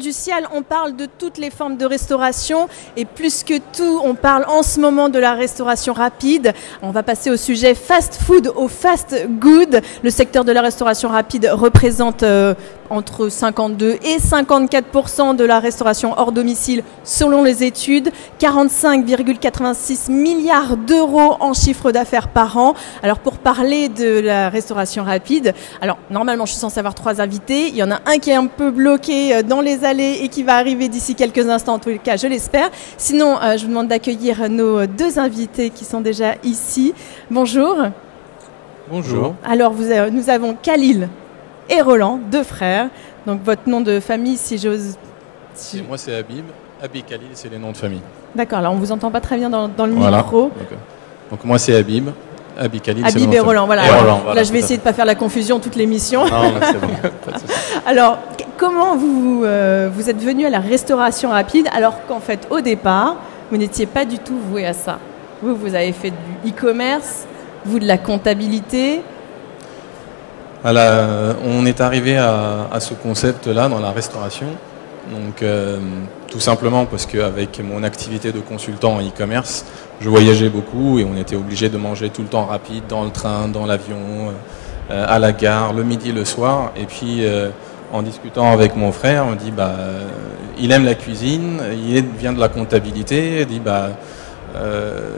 du ciel, on parle de toutes les formes de restauration et plus que tout, on parle en ce moment de la restauration rapide. On va passer au sujet fast food, au fast good. Le secteur de la restauration rapide représente entre 52 et 54% de la restauration hors domicile selon les études, 45,86 milliards d'euros en chiffre d'affaires par an. Alors pour parler de la restauration rapide, alors normalement je suis censée avoir 3 invités, il y en a un qui est un peu bloqué dans les allées et qui va arriver d'ici quelques instants, en tous les cas je l'espère. Sinon je vous demande d'accueillir nos 2 invités qui sont déjà ici. Bonjour. Bonjour. Alors nous avons Khalil et Roland, 2 frères. Donc votre nom de famille, si j'ose... Moi c'est Habib. Habib Khalil, c'est les noms de famille. D'accord, là on ne vous entend pas très bien dans le voilà. micro. Donc moi c'est Habib. Habib Khalil, c'est le nom Habib et Roland, voilà. Et Roland, voilà. Là je vais essayer de ne pas faire la confusion toute l'émission. Non, c'est bon. Pas de souci. Alors, comment vous êtes venu à la restauration rapide alors qu'en fait au départ, vous n'étiez pas du tout voué à ça? Vous avez fait du e-commerce, vous de la comptabilité. On est arrivé à ce concept-là dans la restauration. Donc, tout simplement parce qu'avec mon activité de consultant en e-commerce, je voyageais beaucoup et on était obligé de manger tout le temps rapide, dans le train, dans l'avion, à la gare, le midi, le soir. Et puis, en discutant avec mon frère, on dit il aime la cuisine, vient de la comptabilité. Il dit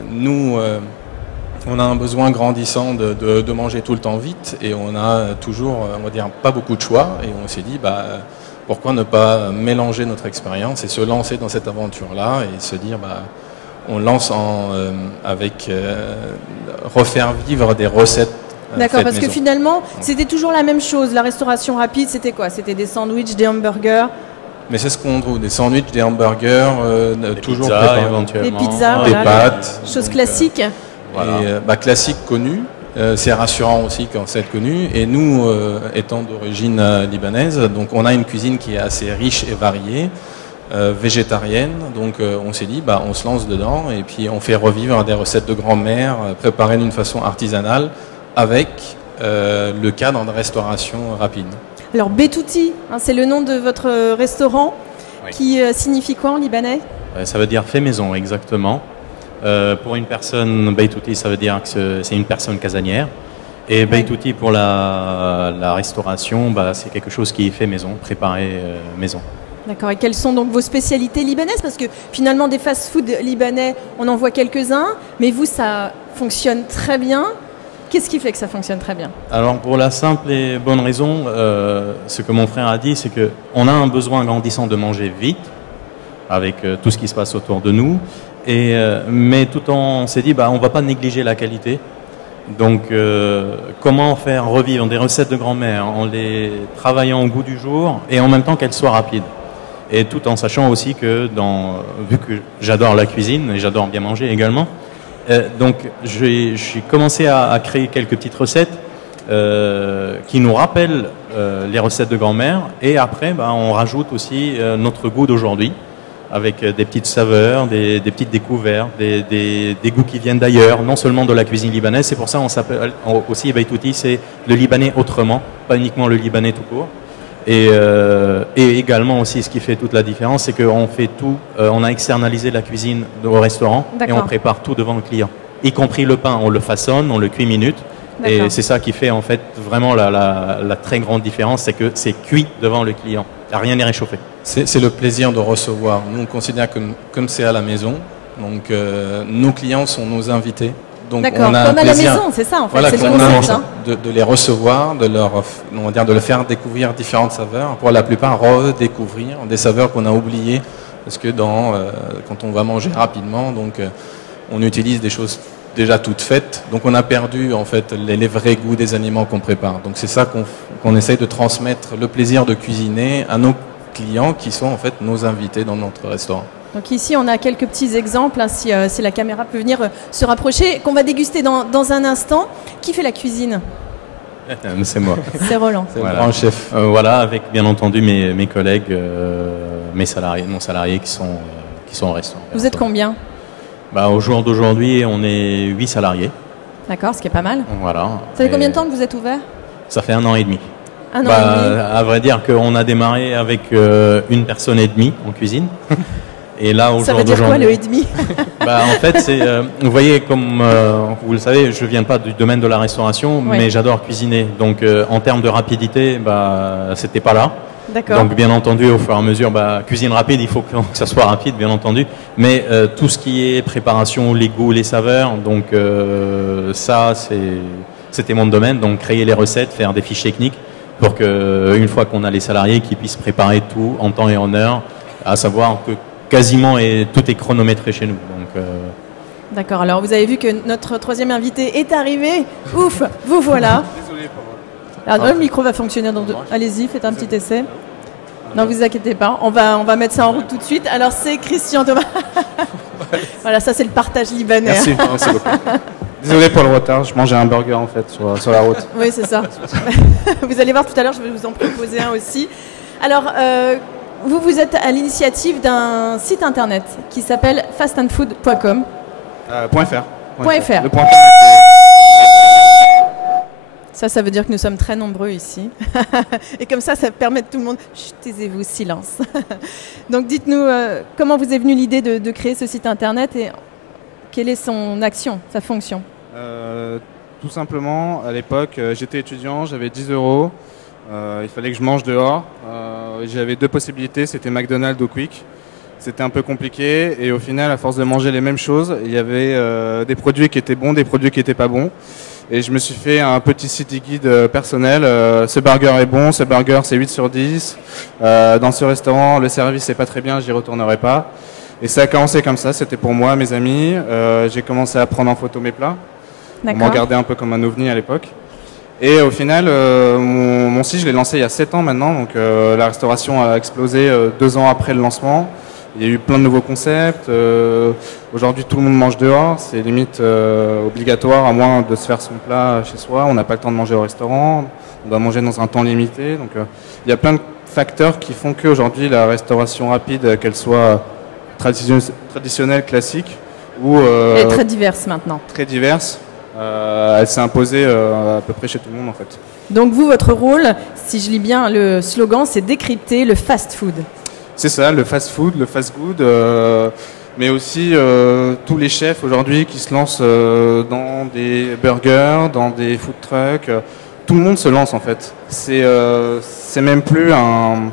nous. On a un besoin grandissant de manger tout le temps vite et on a toujours, on va dire, pas beaucoup de choix. Et on s'est dit, pourquoi ne pas mélanger notre expérience et se lancer dans cette aventure-là et se dire, on lance avec refaire vivre des recettes. D'accord, parce que finalement, c'était toujours la même chose. La restauration rapide, c'était quoi? C'était des sandwichs, des hamburgers. Mais c'est ce qu'on trouve, des sandwichs, des hamburgers, toujours pizzas, éventuellement. Des pizzas, des pâtes. Choses classiques. Voilà. Et, classique connu, c'est rassurant aussi quand c'est connu. Et nous, étant d'origine libanaise, donc on a une cuisine qui est assez riche et variée, végétarienne. Donc on s'est dit, on se lance dedans et puis on fait revivre des recettes de grand-mère préparées d'une façon artisanale avec le cadre de restauration rapide. Alors Betouti, c'est le nom de votre restaurant, oui. Qui signifie quoi en libanais? Ça veut dire fait maison, exactement. Pour une personne, Beitouti, ça veut dire que c'est une personne casanière. Et Beitouti, pour la restauration, c'est quelque chose qui est fait maison, préparé maison. D'accord. Et quelles sont donc vos spécialités libanaises? Parce que finalement, des fast-food libanais, on en voit quelques-uns, mais vous, ça fonctionne très bien. Qu'est-ce qui fait que ça fonctionne très bien? Alors, pour la simple et bonne raison, ce que mon frère a dit, c'est qu'on a un besoin grandissant de manger vite, avec tout ce qui se passe autour de nous. Mais tout on s'est dit, on ne va pas négliger la qualité. Donc, comment faire revivre des recettes de grand-mère en les travaillant au goût du jour et en même temps qu'elles soient rapides. Et tout en sachant aussi que, vu que j'adore la cuisine et j'adore bien manger également, donc j'ai commencé à créer quelques petites recettes qui nous rappellent les recettes de grand-mère. Et après, on rajoute aussi notre goût d'aujourd'hui, avec des petites saveurs, des petites découvertes, des goûts qui viennent d'ailleurs, non seulement de la cuisine libanaise. C'est pour ça qu'on s'appelle aussi Beitouti, c'est le Libanais autrement, pas uniquement le Libanais tout court. Et également aussi, ce qui fait toute la différence, c'est qu'on fait tout, on a externalisé la cuisine au restaurant et on prépare tout devant le client. Y compris le pain, on le façonne, on le cuit minute. Et c'est ça qui fait en fait vraiment la très grande différence, c'est que c'est cuit devant le client. Rien n'est réchauffé. C'est le plaisir de recevoir. Nous, on considère comme c'est à la maison. Donc, nos clients sont nos invités. Donc, on a comme à la maison, c'est ça en fait. Voilà, c'est le concept, de les recevoir, de leur faire découvrir différentes saveurs. Pour la plupart, redécouvrir des saveurs qu'on a oubliées. Parce que quand on va manger rapidement, on utilise des choses déjà toutes faites. Donc on a perdu en fait les vrais goûts des aliments qu'on prépare. Donc c'est ça qu'on essaye de transmettre, le plaisir de cuisiner à nos clients qui sont en fait nos invités dans notre restaurant. Donc ici on a quelques petits exemples, si la caméra peut venir se rapprocher, qu'on va déguster dans un instant. Qui fait la cuisine? C'est moi. C'est Roland. C'est le grand chef. Voilà, avec bien entendu mes collègues, mon salarié qui sont au restaurant. Vous êtes combien? Au jour d'aujourd'hui, on est 8 salariés. D'accord, ce qui est pas mal. Voilà. Ça fait combien de temps que vous êtes ouvert? Ça fait 1 an et demi. Un an et demi. À vrai dire qu'on a démarré avec une personne et demie en cuisine. Et là, Ça veut dire quoi le et demi? En fait, vous voyez, comme vous le savez, je ne viens pas du domaine de la restauration, Oui. mais j'adore cuisiner. Donc, en termes de rapidité, c'était pas là. D'accord. Donc, bien entendu, au fur et à mesure, cuisine rapide, il faut que ça soit rapide, bien entendu. Mais tout ce qui est préparation, les goûts, les saveurs, donc ça, c'était mon domaine. Donc, créer les recettes, faire des fiches techniques pour qu'une fois qu'on a les salariés, qu'ils puissent préparer tout en temps et en heure, à savoir que quasiment tout est chronométré chez nous. Donc, D'accord, alors vous avez vu que notre troisième invité est arrivé. Ouf, vous voilà. Désolé pour Alors, le micro va fonctionner dans deux. Allez-y, faites un petit essai. Non, vous inquiétez pas, on va mettre ça en route tout de suite. Alors c'est Christian Thomas. Voilà, ça c'est le partage libanais. Merci, merci beaucoup. Désolé pour le retard, je mangeais un burger en fait sur la route. Oui, c'est ça. Vous allez voir tout à l'heure, je vais vous en proposer un aussi. Alors, vous êtes à l'initiative d'un site internet qui s'appelle fastandfood.com. .fr. .fr. Le point Ça veut dire que nous sommes très nombreux ici. Et comme ça permet de tout le monde... Chut, taisez-vous, silence. Donc dites-nous, comment vous est venue l'idée de créer ce site internet et quelle est son action, sa fonction? Tout simplement, à l'époque, j'étais étudiant, j'avais 10 €. Il fallait que je mange dehors. J'avais deux possibilités, c'était McDonald's ou Quick. C'était un peu compliqué et au final, à force de manger les mêmes choses, il y avait des produits qui étaient bons, des produits qui n'étaient pas bons. Et je me suis fait un petit city guide personnel. Ce burger est bon, ce burger c'est 8 sur 10. Dans ce restaurant, le service n'est pas très bien, j'y retournerai pas. Et ça a commencé comme ça, c'était pour moi, mes amis. J'ai commencé à prendre en photo mes plats. On me regardait un peu comme un ovni à l'époque. Et au final, mon site, je l'ai lancé il y a 7 ans maintenant. Donc la restauration a explosé 2 ans après le lancement. Il y a eu plein de nouveaux concepts. Aujourd'hui, tout le monde mange dehors. C'est limite obligatoire, à moins de se faire son plat chez soi. On n'a pas le temps de manger au restaurant. On doit manger dans un temps limité. Donc il y a plein de facteurs qui font qu'aujourd'hui, la restauration rapide, qu'elle soit traditionnelle, classique, ou elle est très diverse maintenant. Très diverse. Elle s'est imposée à peu près chez tout le monde en fait. Donc vous, votre rôle, si je lis bien le slogan, c'est décrypter le fast-food. C'est ça, le fast-food, le fast-good, mais aussi tous les chefs aujourd'hui qui se lancent dans des burgers, dans des food trucks. Tout le monde se lance en fait. C'est même plus un...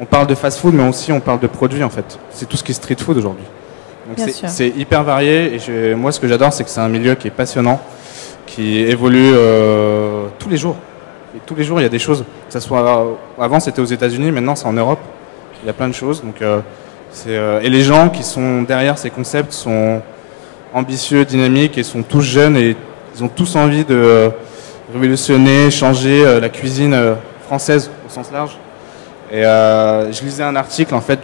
On parle de fast-food, mais aussi on parle de produits en fait. C'est tout ce qui est street food aujourd'hui. Donc c'est hyper varié et moi ce que j'adore c'est que c'est un milieu qui est passionnant, qui évolue tous les jours. Et tous les jours il y a des choses. Que ça soit avant c'était aux États-Unis, maintenant c'est en Europe. Il y a plein de choses. Donc et les gens qui sont derrière ces concepts sont ambitieux, dynamiques et sont tous jeunes et ils ont tous envie de révolutionner, changer la cuisine française au sens large. Et je lisais un article en fait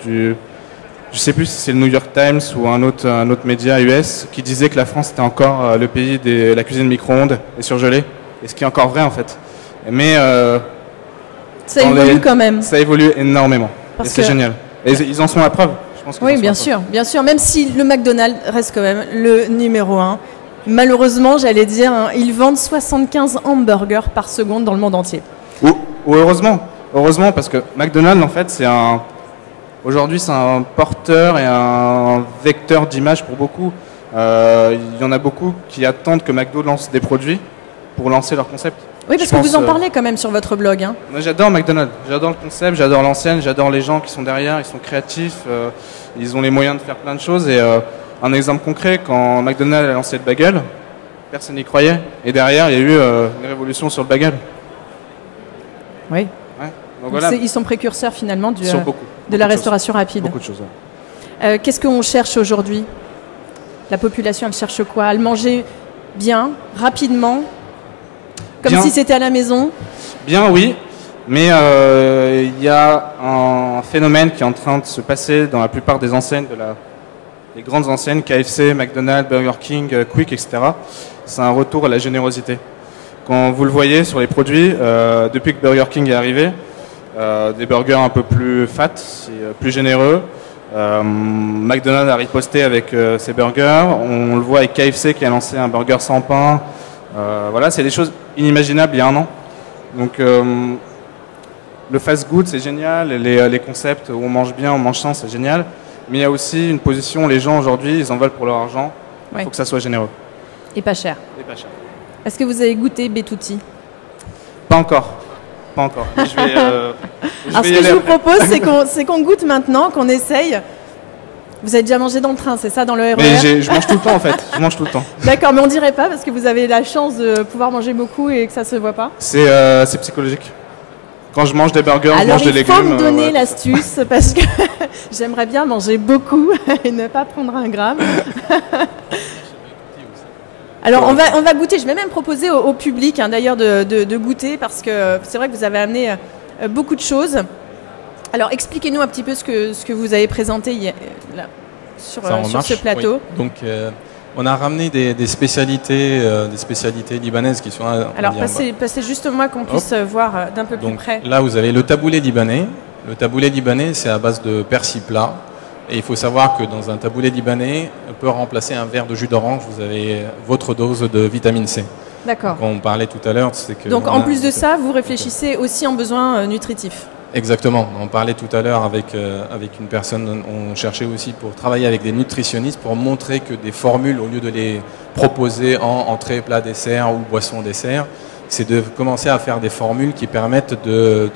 je sais plus si c'est le New York Times ou un autre média US qui disait que la France était encore le pays de la cuisine micro-ondes et surgelée. Et ce qui est encore vrai en fait. Mais ça évolue quand même. Ça évolue énormément. Et c'est génial. Et ils en sont la preuve. Je pense oui, bien sûr, bien sûr. Même si le McDonald's reste quand même le numéro 1. Malheureusement, j'allais dire, ils vendent 75 hamburgers par seconde dans le monde entier. Ou heureusement. Heureusement, parce que McDonald's, en fait, aujourd'hui, c'est un porteur et un vecteur d'image pour beaucoup. Il y en a beaucoup qui attendent que McDo lance des produits pour lancer leur concept. Oui, parce que vous en parlez quand même sur votre blog. Hein. Moi, j'adore McDonald's. J'adore le concept, j'adore l'enseigne, j'adore les gens qui sont derrière, ils sont créatifs, ils ont les moyens de faire plein de choses. Et un exemple concret, quand McDonald's a lancé le bagel, personne n'y croyait. Et derrière, il y a eu une révolution sur le bagel. Oui. Ouais. Donc, voilà. Ils sont précurseurs finalement beaucoup de la restauration rapide. Beaucoup de choses. Ouais. Qu'est-ce qu'on cherche aujourd'hui? La population, elle cherche quoi? À le manger bien, rapidement, comme si c'était à la maison? Bien, oui. Mais il y a un phénomène qui est en train de se passer dans la plupart des enseignes, des grandes enseignes, KFC, McDonald's, Burger King, Quick, etc. C'est un retour à la générosité. Quand vous le voyez sur les produits, depuis que Burger King est arrivé, des burgers un peu plus fat, plus généreux. McDonald's a riposté avec ses burgers. On le voit avec KFC qui a lancé un burger sans pain. Voilà, c'est des choses inimaginables il y a un an. Donc le fast-good, c'est génial, les concepts où on mange bien, on mange sans, c'est génial. Mais il y a aussi une position, les gens aujourd'hui, ils en veulent pour leur argent. Il faut que ça soit généreux. Et pas cher. Et pas cher. Est-ce que vous avez goûté Betouti? Pas encore. Pas encore. Mais je vais, Alors ce que je vous propose, c'est qu'on goûte maintenant, qu'on essaye. Vous avez déjà mangé dans le train, c'est ça, dans le RER? Mais je mange tout le temps en fait. Je mange tout le temps. D'accord, mais on dirait pas parce que vous avez la chance de pouvoir manger beaucoup et que ça se voit pas. C'est psychologique. Quand je mange des burgers, je mange des légumes. Alors il faut me donner l'astuce parce que j'aimerais bien manger beaucoup et ne pas prendre un gramme. Alors on va goûter, je vais même proposer au public d'ailleurs de goûter parce que c'est vrai que vous avez amené beaucoup de choses. Alors expliquez-nous un petit peu ce que vous avez présenté sur ce plateau. Oui. Donc on a ramené des spécialités libanaises qui sont... Alors passez juste moi qu'on puisse voir d'un peu plus près. Là vous avez le taboulé libanais. Le taboulé libanais c'est à base de persil plat. Et il faut savoir que dans un taboulé libanais, on peut remplacer un verre de jus d'orange, vous avez votre dose de vitamine C. D'accord. Quand on parlait tout à l'heure, c'est que... Donc en plus de ça, vous réfléchissez aussi en besoins nutritifs. Exactement. On parlait tout à l'heure avec une personne, on cherchait aussi pour travailler avec des nutritionnistes pour montrer que des formules, au lieu de les proposer en entrée, plat, dessert ou boisson, dessert, c'est de commencer à faire des formules qui permettent de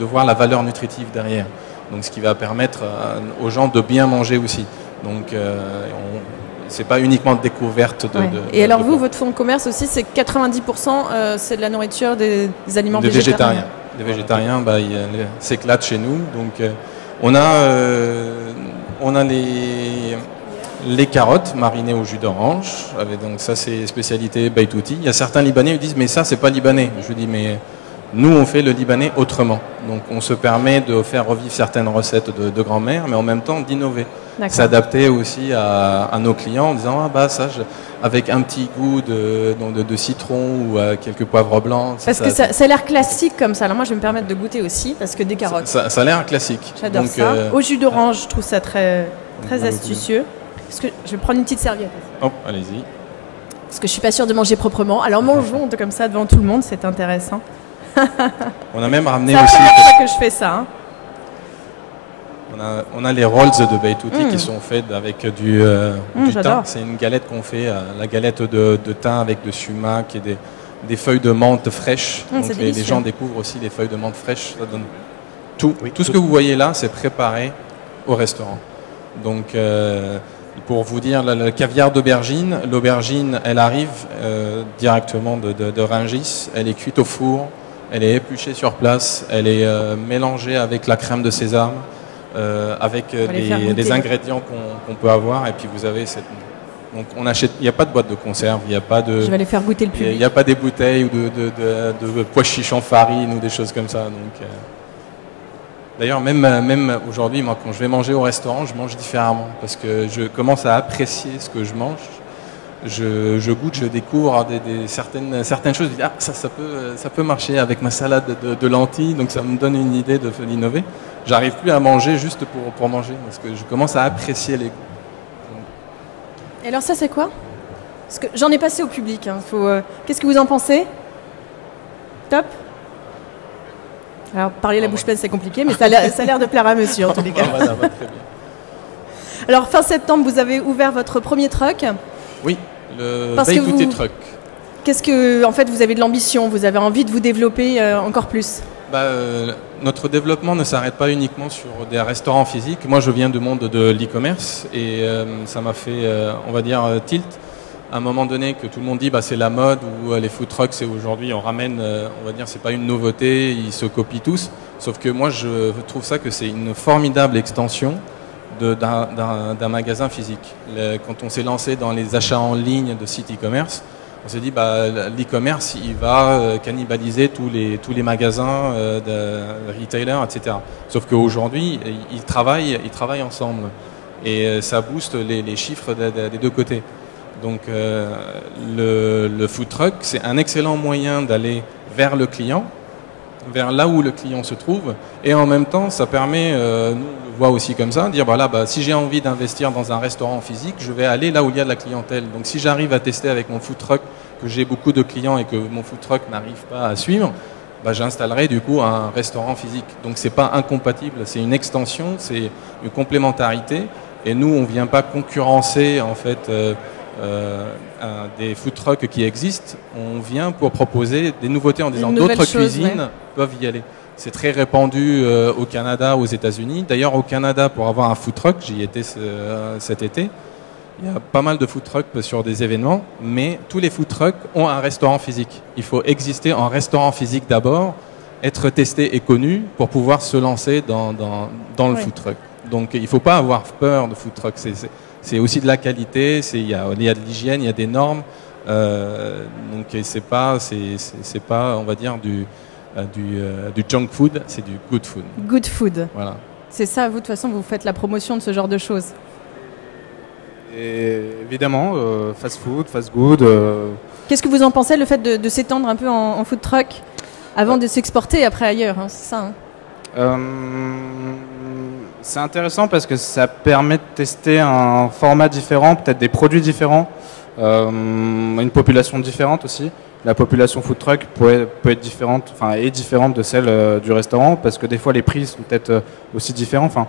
voir la valeur nutritive derrière. Donc, ce qui va permettre aux gens de bien manger aussi. Donc, c'est pas uniquement de découverte Et alors, votre fonds de commerce aussi, c'est 90%, c'est de la nourriture, des aliments végétariens. Des végétariens, ils s'éclatent chez nous. Donc, on a les carottes marinées au jus d'orange. Donc, ça, c'est spécialité Beitouti. Il y a certains Libanais qui disent, mais ça, c'est pas libanais. Je dis, mais nous, on fait le libanais autrement. Donc, on se permet de faire revivre certaines recettes de grand-mère, mais en même temps d'innover. S'adapter aussi à nos clients en disant, avec un petit goût de citron ou quelques poivres blancs. Parce que ça a l'air classique comme ça. Alors moi, je vais me permettre de goûter aussi, parce que des carottes. Ça a l'air classique. J'adore ça. Au jus d'orange, je trouve ça très astucieux. Parce que je vais prendre une petite serviette. Hop, allez-y. Parce que je suis pas sûre de manger proprement. Alors mangeons comme ça devant tout le monde, c'est intéressant. On a même ramené aussi... C'est la première fois que je fais ça. On a les rolls de Beitouti qui sont faits avec du thym. C'est une galette qu'on fait, la galette de thym avec de sumac et des feuilles de menthe fraîches. Donc les gens découvrent aussi les feuilles de menthe fraîches. Ça donne tout. Tout ce que vous voyez là, c'est préparé au restaurant. Donc pour vous dire, le caviar d'aubergine, l'aubergine, elle arrive directement de Rungis. Elle est cuite au four. Elle est épluchée sur place, elle est mélangée avec la crème de sésame, avec les ingrédients qu'on peut avoir. Et puis vous avez donc on achète. Il n'y a pas de boîte de conserve, il n'y a pas de. Je vais aller faire goûter le public. Il n'y a pas des bouteilles ou de pois chiches en farine ou des choses comme ça. Donc d'ailleurs même aujourd'hui, moi quand je vais manger au restaurant, je mange différemment parce que je commence à apprécier ce que je mange. Je goûte, je découvre certaines choses. Je dis, ça peut marcher avec ma salade de lentilles, donc ça me donne une idée de l'innover. J'arrive plus à manger juste pour manger, parce que je commence à apprécier les goûts. Et alors ça, c'est quoi? Parce que j'en ai passé au public. Qu'est-ce que vous en pensez? Top. Alors parler la bouche pleine, c'est compliqué, mais ça a l'air de plaire à monsieur en tous les cas. Ça va très bien. Alors fin septembre, vous avez ouvert votre premier truck. Oui, le Beitouti Truck. Qu'est-ce que, en fait, vous avez de l'ambition, vous avez envie de vous développer encore plus? Notre développement ne s'arrête pas uniquement sur des restaurants physiques. Moi, je viens du monde de l'e-commerce et ça m'a fait, on va dire, tilt. À un moment donné, que tout le monde dit, c'est la mode ou les food trucks, c'est aujourd'hui, on ramène, on va dire, c'est pas une nouveauté, ils se copient tous. Sauf que moi, je trouve ça que c'est une formidable extension d'un magasin physique. Quand on s'est lancé dans les achats en ligne de sites e-commerce, on s'est dit l'e-commerce il va cannibaliser tous les magasins de retailers, etc. Sauf qu'aujourd'hui, ils travaillent ensemble et ça booste les chiffres des deux côtés. Donc le food truck, c'est un excellent moyen d'aller vers le client, vers là où le client se trouve, et en même temps ça permet, nous on le voit aussi comme ça, de dire si j'ai envie d'investir dans un restaurant physique, je vais aller là où il y a de la clientèle. Donc si j'arrive à tester avec mon food truck que j'ai beaucoup de clients et que mon food truck n'arrive pas à suivre, bah, j'installerai du coup un restaurant physique. Donc c'est pas incompatible, c'est une extension, c'est une complémentarité. Et nous, on ne vient pas concurrencer en fait des food trucks qui existent. On vient pour proposer des nouveautés en disant d'autres cuisines peuvent y aller. C'est très répandu au Canada, aux États-Unis. D'ailleurs, au Canada, pour avoir un food truck, j'y étais cet été. Il y a pas mal de food trucks sur des événements, mais tous les food trucks ont un restaurant physique. Il faut exister en restaurant physique d'abord, être testé et connu pour pouvoir se lancer dans le food truck. Donc il ne faut pas avoir peur de food truck. C'est aussi de la qualité, il y a de l'hygiène, il y a des normes. Donc c'est pas, on va dire, du junk food, c'est du good food. Good food. Voilà. C'est ça, vous de toute façon, vous faites la promotion de ce genre de choses. Et évidemment, fast food, fast good. Qu'est-ce que vous en pensez, le fait de s'étendre un peu en food truck avant de s'exporter après ailleurs, hein, c'est ça c'est intéressant parce que ça permet de tester un format différent, peut-être des produits différents, une population différente aussi. La population food truck peut être différente, enfin est différente de celle du restaurant parce que des fois les prix sont peut-être aussi différents. Enfin,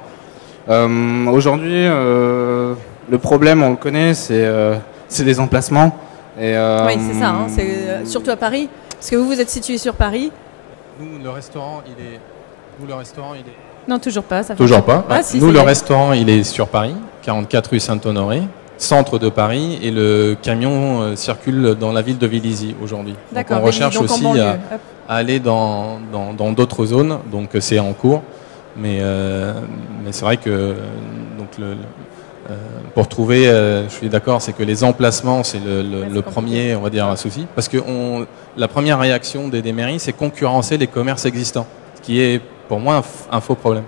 aujourd'hui, le problème, on le connaît, c'est les emplacements. Et, oui, c'est ça. Hein, c'est surtout à Paris, parce que vous êtes situé sur Paris. Nous, le restaurant, il est. Non, toujours pas. Ça fait toujours pas. Ah, si, nous, le restaurant, il est sur Paris, 44 rue Saint-Honoré, centre de Paris, et le camion circule dans la ville de Vélizy aujourd'hui. D'accord. Donc on recherche donc aussi à aller dans d'autres zones, donc c'est en cours. Mais c'est vrai que pour trouver, je suis d'accord, c'est que les emplacements, c'est le premier, on va dire, un souci. Parce que la première réaction des mairies, c'est concurrencer les commerces existants, ce qui est pour moi un faux problème.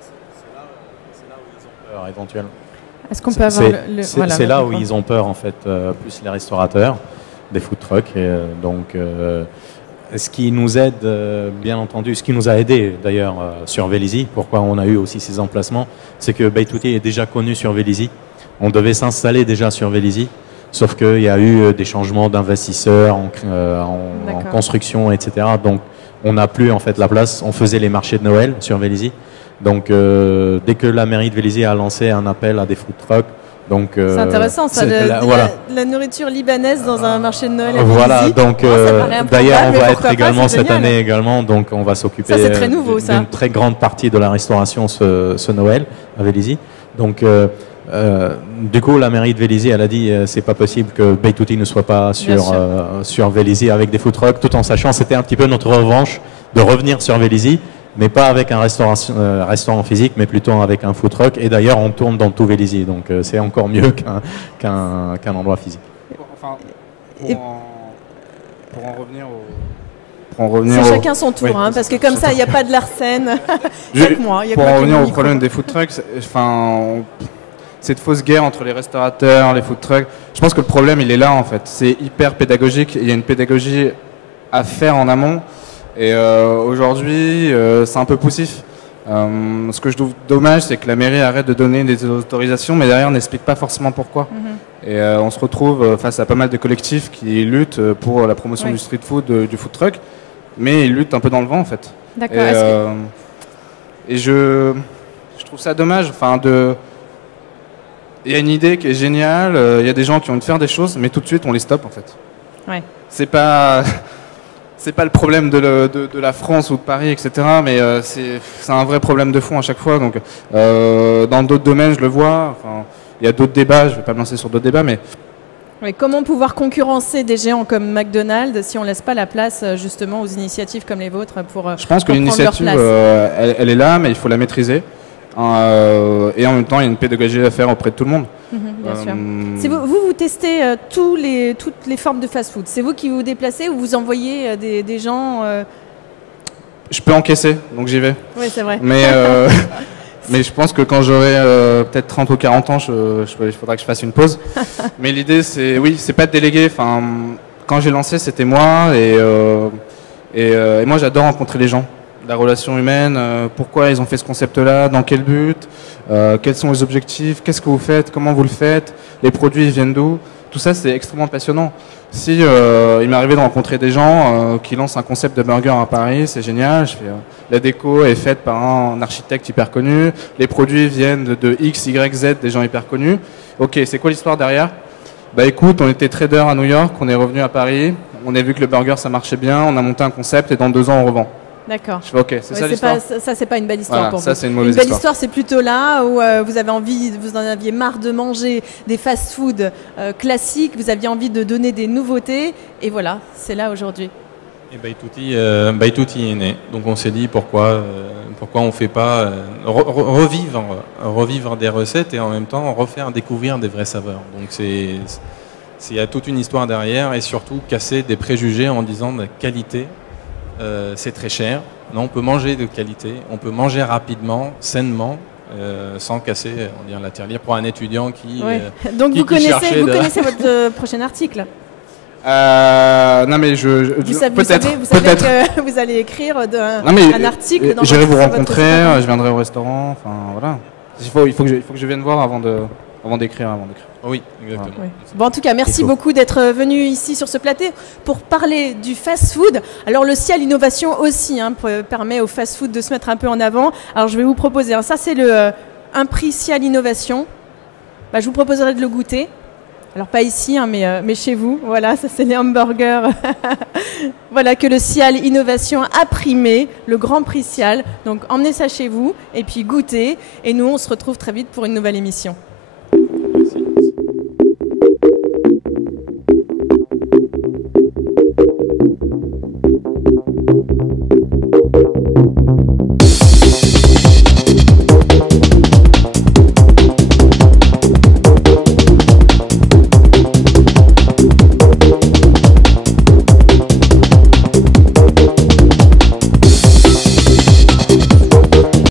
C'est là où ils ont peur, éventuellement. Est-ce qu'on peut avoir c'est là où ils ont peur, en fait, plus les restaurateurs, des food trucks. Et, donc, ce qui nous aide, bien entendu, ce qui nous a aidé d'ailleurs sur Vélizy, pourquoi on a eu aussi ces emplacements, c'est que Baitouti est déjà connu sur Vélizy. On devait s'installer déjà sur Vélizy, sauf qu'il y a eu des changements d'investisseurs en construction, etc. Donc, on n'a plus en fait la place. On faisait les marchés de Noël sur Vélizy. Donc, dès que la mairie de Vélizy a lancé un appel à des food trucks, donc c'est intéressant ça, la nourriture libanaise dans un marché de Noël. Voilà, donc d'ailleurs on va être également cette année également, donc on va s'occuper d'une très grande partie de la restauration ce Noël à Vélizy. Donc du coup, la mairie de Vélizy, elle a dit c'est pas possible que Baitouti ne soit pas sur Vélizy avec des food trucks, tout en sachant c'était un petit peu notre revanche de revenir sur Vélizy, mais pas avec un restaurant physique, mais plutôt avec un food truck. Et d'ailleurs, on tourne dans tout Vélizy, donc c'est encore mieux qu'un endroit physique. Enfin, pour en revenir c'est chacun son tour, hein, parce que comme ça, il n'y a pas de Larsen chaque mois. Pour en revenir au problème des food trucks, cette fausse guerre entre les restaurateurs, les food trucks, je pense que le problème, il est là, en fait. C'est hyper pédagogique. Il y a une pédagogie à faire en amont. Et aujourd'hui, c'est un peu poussif. Ce que je trouve dommage, c'est que la mairie arrête de donner des autorisations, mais derrière, on n'explique pas forcément pourquoi. Et on se retrouve face à pas mal de collectifs qui luttent pour la promotion du street food, du food truck, mais ils luttent un peu dans le vent, en fait. D'accord. Et je trouve ça dommage. Il y a une idée qui est géniale, il y a des gens qui ont envie de faire des choses, mais tout de suite, on les stoppe, en fait. Ouais. C'est pas le problème de la France ou de Paris, etc. Mais c'est un vrai problème de fond à chaque fois. Donc, dans d'autres domaines, je le vois. Enfin, il y a d'autres débats. Je ne vais pas me lancer sur d'autres débats, mais comment pouvoir concurrencer des géants comme McDonald's si on ne laisse pas la place justement aux initiatives comme les vôtres pour je pense que l'initiative, elle est là, mais il faut la maîtriser. Et en même temps, il y a une pédagogie à faire auprès de tout le monde. Bien sûr. Vous testez toutes les formes de fast-food. C'est vous qui vous déplacez ou vous envoyez des gens Je peux encaisser, donc j'y vais. Oui, c'est vrai. Mais je pense que quand j'aurai peut-être 30 ou 40 ans, il faudra que je fasse une pause. Mais l'idée, c'est pas de déléguer. Enfin, quand j'ai lancé, c'était moi. Et moi, j'adore rencontrer les gens. La relation humaine, pourquoi ils ont fait ce concept-là, dans quel but, quels sont les objectifs, qu'est-ce que vous faites, comment vous le faites, les produits viennent d'où. tout ça, c'est extrêmement passionnant. Si il m'est arrivé de rencontrer des gens qui lancent un concept de burger à Paris, c'est génial. La déco est faite par un architecte hyper connu. Les produits viennent de X, Y, Z, des gens hyper connus. Ok, c'est quoi l'histoire derrière? Bah écoute, on était trader à New York, on est revenu à Paris, on a vu que le burger ça marchait bien, on a monté un concept et dans 2 ans on revend. D'accord. Je fais ok, c'est ça l'histoire. Ça, c'est pas une belle histoire Voilà, pour ça, vous. c'est une mauvaise belle histoire. histoire, c'est plutôt là où vous en aviez marre de manger des fast-food classiques, vous aviez envie de donner des nouveautés, et voilà, c'est là aujourd'hui. Et Baitouti est né. Donc on s'est dit pourquoi on ne fait pas revivre des recettes et en même temps refaire découvrir des vraies saveurs. Donc il y a toute une histoire derrière et surtout casser des préjugés en disant la qualité. C'est très cher. Non, on peut manger de qualité, on peut manger rapidement, sainement, sans casser la tirelire pour un étudiant qui. Donc vous connaissez votre prochain article. Non mais vous savez que vous allez écrire un article. J'irai vous rencontrer, je viendrai au restaurant. Enfin voilà. Il faut que je vienne voir avant d'écrire. Oui, exactement. Oui. Bon, en tout cas, merci beaucoup d'être venu ici sur ce plateau pour parler du fast-food. Alors, le Cial Innovation aussi permet au fast-food de se mettre un peu en avant. Alors, je vais vous proposer, ça c'est un prix Cial Innovation. Je vous proposerai de le goûter. Alors, pas ici, mais chez vous. Voilà, ça c'est les hamburgers. Voilà, que le Cial Innovation a primé, le grand prix Cial. Donc, emmenez ça chez vous et puis goûtez. Et nous, on se retrouve très vite pour une nouvelle émission. Merci.